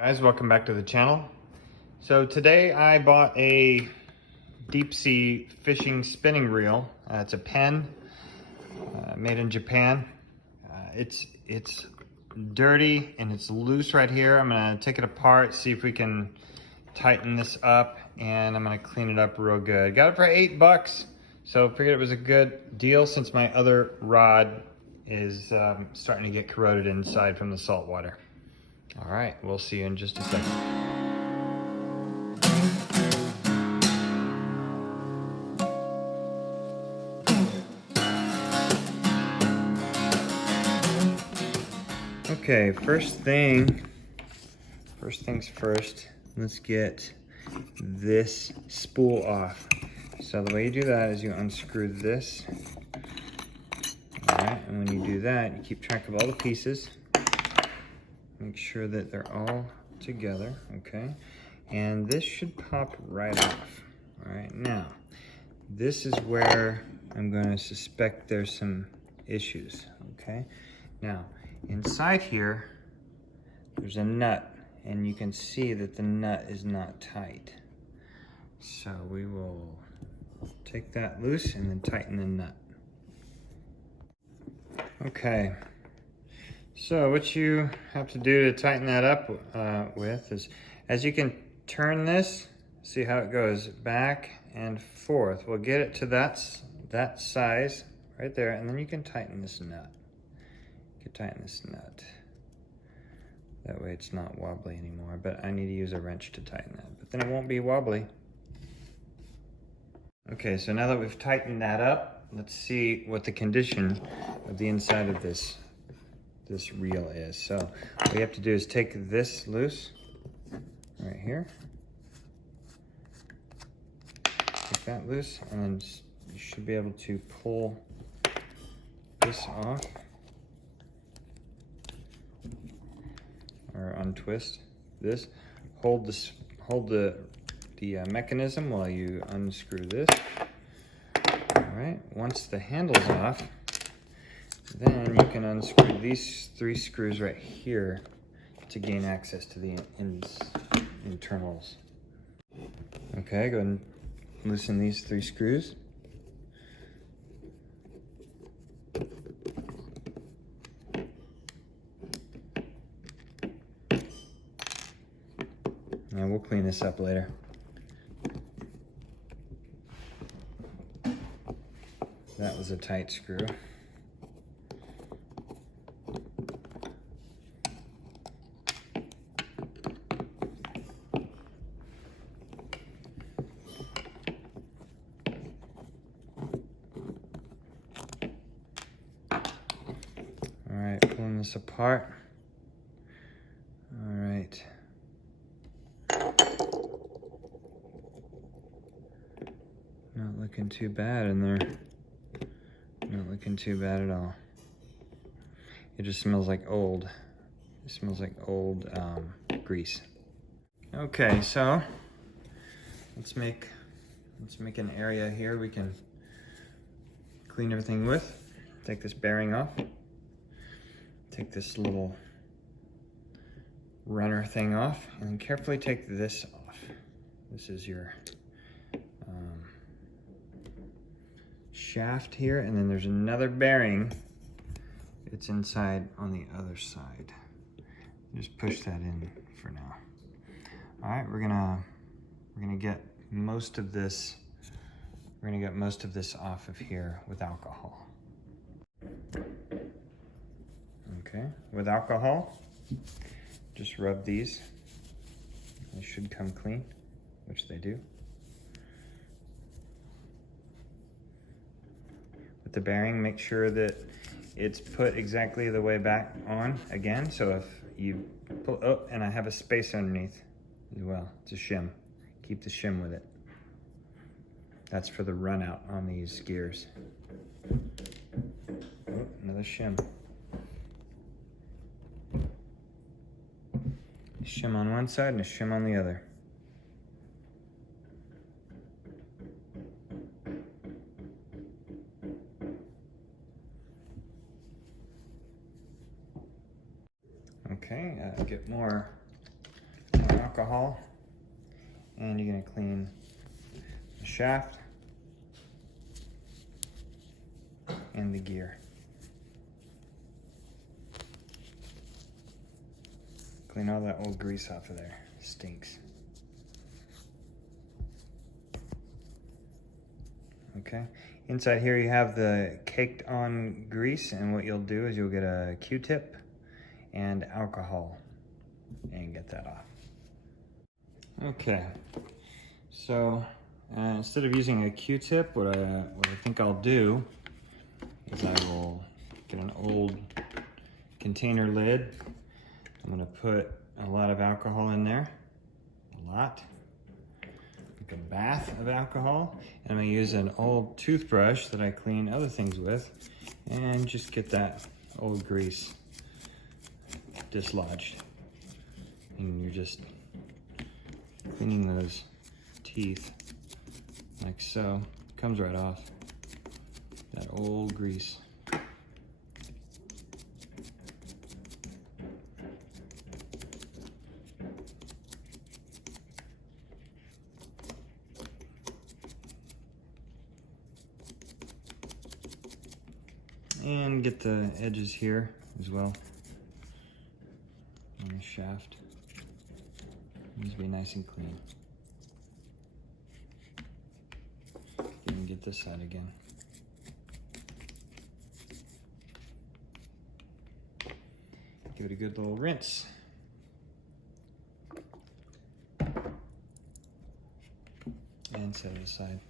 Guys, welcome back to the channel. So today I bought a deep sea fishing spinning reel. It's a Penn, made in Japan. It's dirty and it's loose right here. I'm gonna take it apart, see if we can tighten this up, and I'm gonna clean it up real good. Got it for $8, so figured it was a good deal since my other rod is starting to get corroded inside from the salt water. All right, we'll see you in just a second. Okay, first things first, let's get this spool off. So the way you do that is you unscrew this. All right, and when you do that, you keep track of all the pieces. Make sure that they're all together, okay? And this should pop right off. All right, now, this is where I'm gonna suspect there's some issues, okay? Now, inside here, there's a nut, and you can see that the nut is not tight. So we will take that loose and then tighten the nut. Okay. So what you have to do to tighten that up with is, as you can turn this, see how it goes back and forth. We'll get it to that size right there, and then you can tighten this nut. You can tighten this nut. That way it's not wobbly anymore, but I need to use a wrench to tighten that, but then it won't be wobbly. Okay, so now that we've tightened that up, let's see what the condition of the inside of this reel is. So what you have to do is take this loose right here, take that loose, and then you should be able to pull this off or untwist this. Hold the mechanism while you unscrew this. All right, once the handle's off, then you can unscrew these 3 screws right here to gain access to the internals. Okay, go ahead and loosen these 3 screws. And we'll clean this up later. That was a tight screw. Pulling this apart. All right. Not looking too bad in there. Not looking too bad at all. It just smells like old. It smells like old grease. Okay, so let's make an area here we can clean everything with. Take this bearing off. Take this little runner thing off, and then carefully take this off. This is your shaft here, and then there's another bearing. It's inside on the other side. Just push that in for now. All right, we're gonna get most of this. We're gonna get most of this off of here with alcohol. Okay, with alcohol, just rub these. They should come clean, which they do. With the bearing, make sure that it's put exactly the way back on again. So if you pull, oh, and I have a space underneath as well. It's a shim. Keep the shim with it. That's for the run out on these gears. Oh, another shim. A shim on one side and a shim on the other. Okay, get more alcohol, and you're going to clean the shaft and the gear. Clean all that old grease off of there. It stinks. Okay, inside here you have the caked on grease, and what you'll do is you'll get a Q-tip and alcohol and get that off. Okay, so instead of using a Q-tip, what I think I'll do is I will get an old container lid. I'm gonna put a lot of alcohol in there, a lot. A bath of alcohol, and I'm gonna use an old toothbrush that I clean other things with and just get that old grease dislodged. And you're just cleaning those teeth like so. Comes right off, that old grease. And get the edges here as well on the shaft. Needs to be nice and clean. And get this side again. Give it a good little rinse. And set it aside.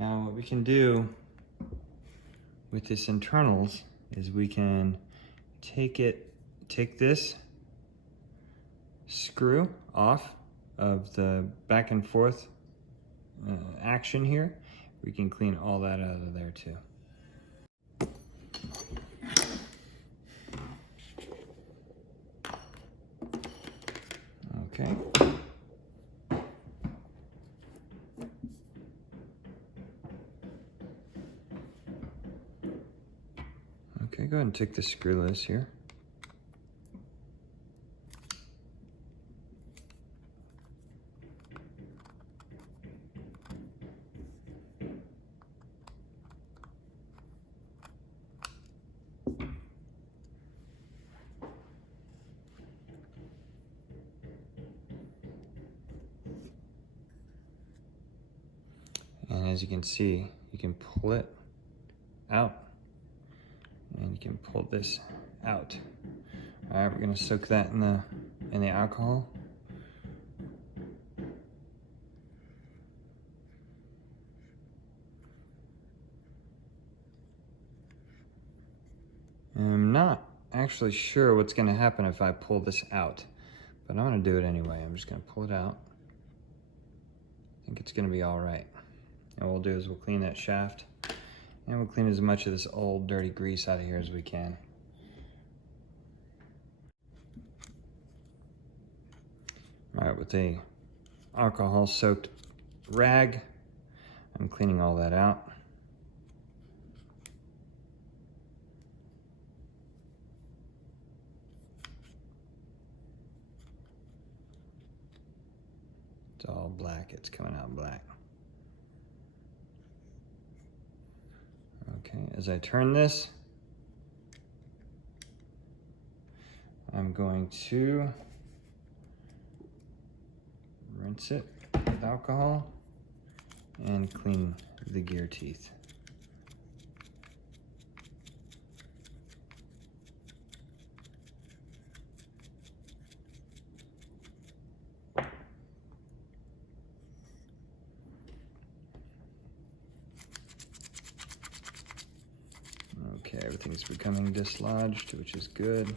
Now what we can do with this internals is we can take this screw off of the back and forth action here. We can clean all that out of there too. Okay. Okay, go ahead and take the screw loose here. And as you can see, you can pull it out. And you can pull this out. All right, we're gonna soak that in the alcohol. And I'm not actually sure what's gonna happen if I pull this out, but I'm gonna do it anyway. I'm just gonna pull it out. I think it's gonna be all right. And what we'll do is we'll clean that shaft. And we'll clean as much of this old dirty grease out of here as we can. All right, with the alcohol soaked rag, I'm cleaning all that out. It's all black, it's coming out black. Okay, as I turn this, I'm going to rinse it with alcohol and clean the gear teeth. Okay, everything's becoming dislodged, which is good.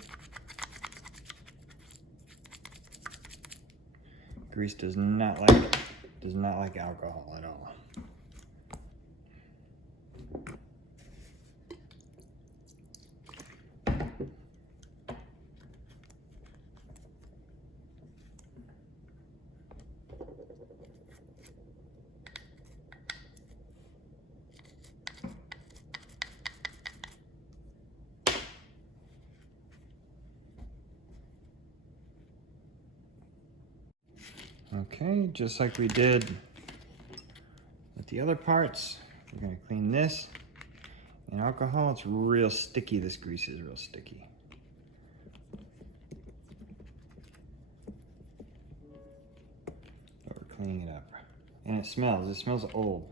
Grease does not like alcohol at all. Okay, just like we did with the other parts, we're gonna clean this in alcohol. It's real sticky, this grease is real sticky. But we're cleaning it up. And it smells old.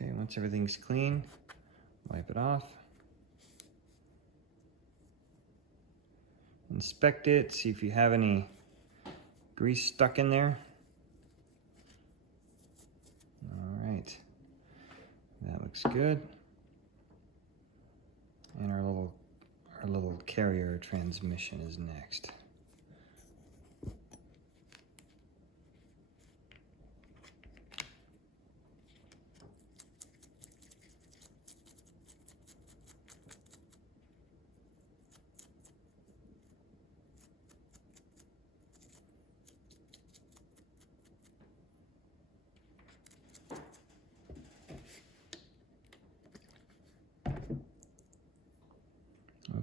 Okay, once everything's clean, wipe it off. Inspect it, see if you have any grease stuck in there. All right, that looks good. And our little carrier transmission is next.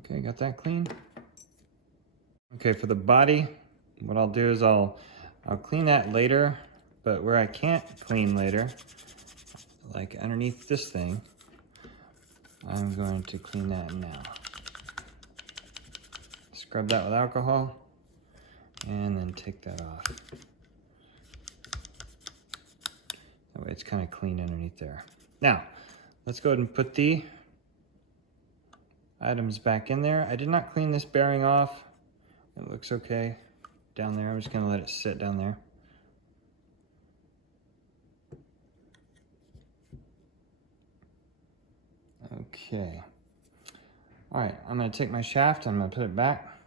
Okay, got that clean. Okay, for the body, what I'll do is I'll clean that later, but where I can't clean later, like underneath this thing, I'm going to clean that now. Scrub that with alcohol, and then take that off. That way it's kind of clean underneath there. Now, let's go ahead and put the items back in there. I did not clean this bearing off. It looks okay down there. I'm just gonna let it sit down there. Okay. All right, I'm gonna take my shaft, I'm gonna put it back.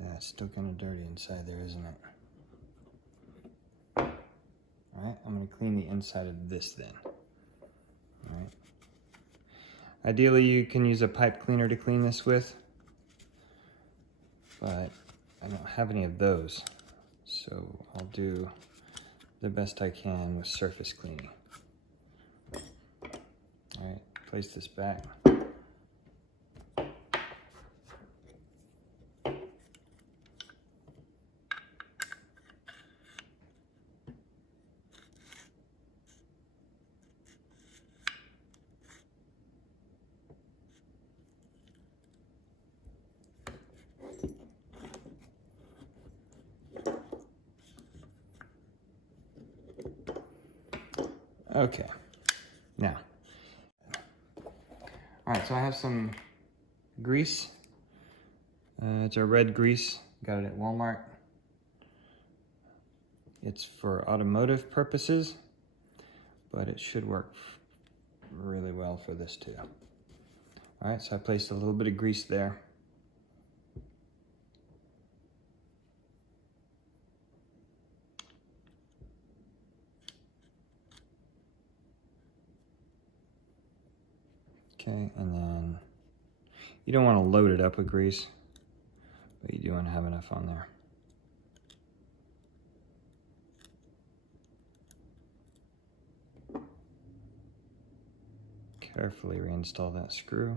Yeah, it's still kind of dirty inside there, isn't it? All right, I'm gonna clean the inside of this then. All right. Ideally, you can use a pipe cleaner to clean this with, but I don't have any of those, so I'll do the best I can with surface cleaning. All right, place this back. Okay, now, all right, so I have some grease. It's a red grease, got it at Walmart. It's for automotive purposes, but it should work really well for this too. All right, so I placed a little bit of grease there. Okay, and then you don't want to load it up with grease, but you do want to have enough on there. Carefully reinstall that screw.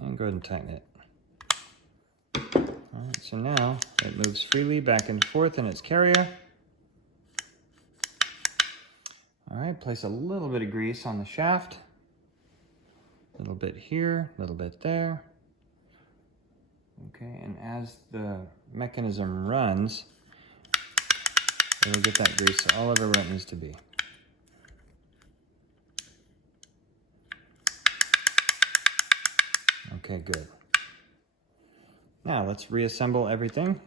And go ahead and tighten it. All right, so now it moves freely back and forth in its carrier. All right, place a little bit of grease on the shaft. A little bit here, a little bit there. Okay, and as the mechanism runs, it will get that grease all over where it needs to be. Okay, good. Now let's reassemble everything.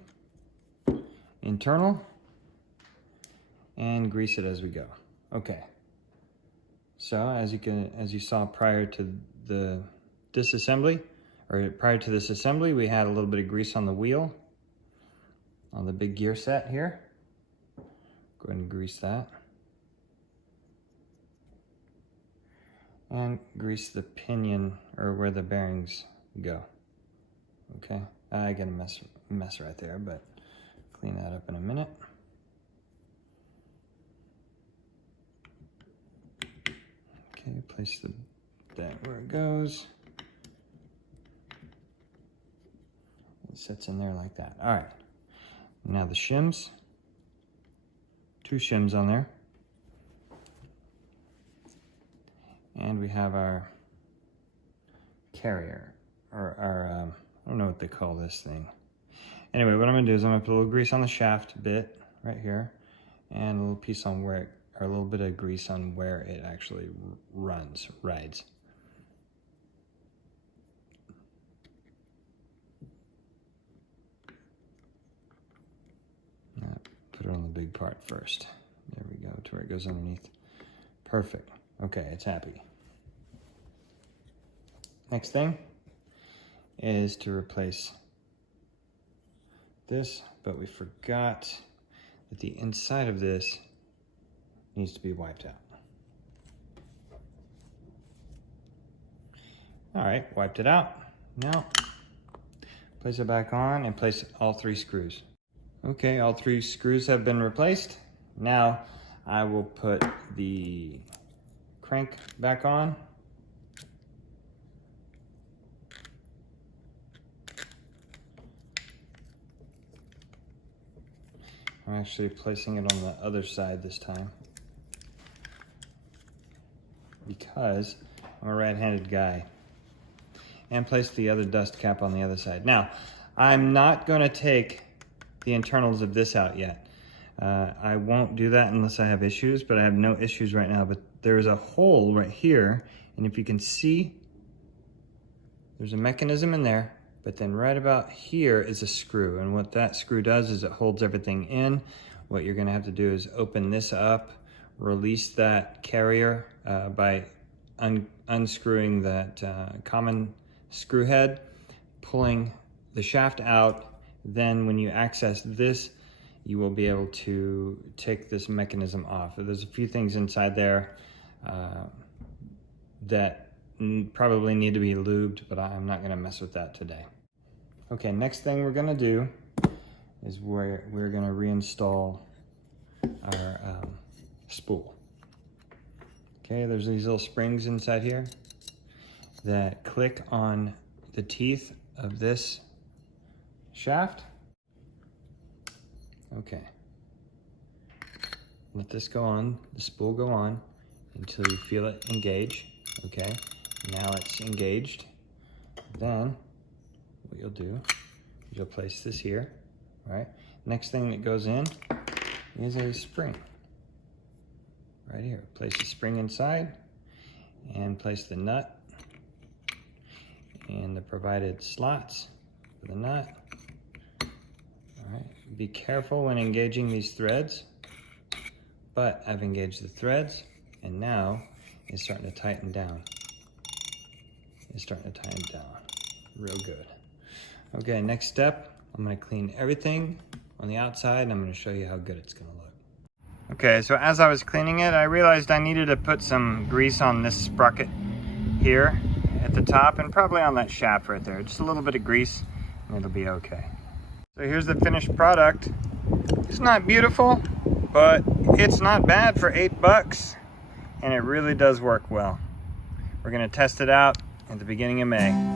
Internal. and grease it as we go. Okay. So as you saw prior to the disassembly, or prior to this assembly, we had a little bit of grease on the wheel, on the big gear set here. Go ahead and grease that. And grease the pinion, or where the bearings go. Okay, I got a mess right there, but clean that up in a minute. Okay, place that where it goes. It sits in there like that. All right, now the shims, 2 shims on there. And we have our carrier, or our, I don't know what they call this thing. Anyway, what I'm gonna do is I'm gonna put a little grease on the shaft bit right here, and a little piece on where, or a little bit of grease on where it actually rides. Put it on the big part first. There we go, to where it goes underneath. Perfect. Okay, it's happy. Next thing is to replace this, but we forgot that the inside of this needs to be wiped out. All right, wiped it out. Now, place it back on and place all 3 screws. Okay, all 3 screws have been replaced. Now, I will put the crank back on. I'm actually placing it on the other side this time because I'm a right-handed guy. And place the other dust cap on the other side. Now, I'm not going to take the internals of this out yet. I won't do that unless I have issues, but I have no issues right now. But there's a hole right here, and if you can see, there's a mechanism in there, but then right about here is a screw, and what that screw does is it holds everything in. What you're gonna have to do is open this up, release that carrier by unscrewing that common screw head, pulling the shaft out. Then when you access this, you will be able to take this mechanism off. There's a few things inside there that probably need to be lubed, but I'm not gonna mess with that today. Okay, next thing we're gonna do is we're gonna reinstall our spool. Okay, there's these little springs inside here that click on the teeth of this shaft. Okay, let this go on, the spool go on until you feel it engage. Okay, now it's engaged. Then what you'll do is you'll place this here, right? Next thing that goes in is a spring. Right here, place the spring inside and place the nut and the provided slots for the nut. All right, be careful when engaging these threads, but I've engaged the threads and now it's starting to tighten down. It's starting to tighten down real good. Okay, next step, I'm gonna clean everything on the outside and I'm gonna show you how good it's gonna look. Okay, so as I was cleaning it, I realized I needed to put some grease on this sprocket here at the top and probably on that shaft right there. Just a little bit of grease and it'll be okay. So here's the finished product. It's not beautiful, but it's not bad for $8 and it really does work well. We're gonna test it out at the beginning of May.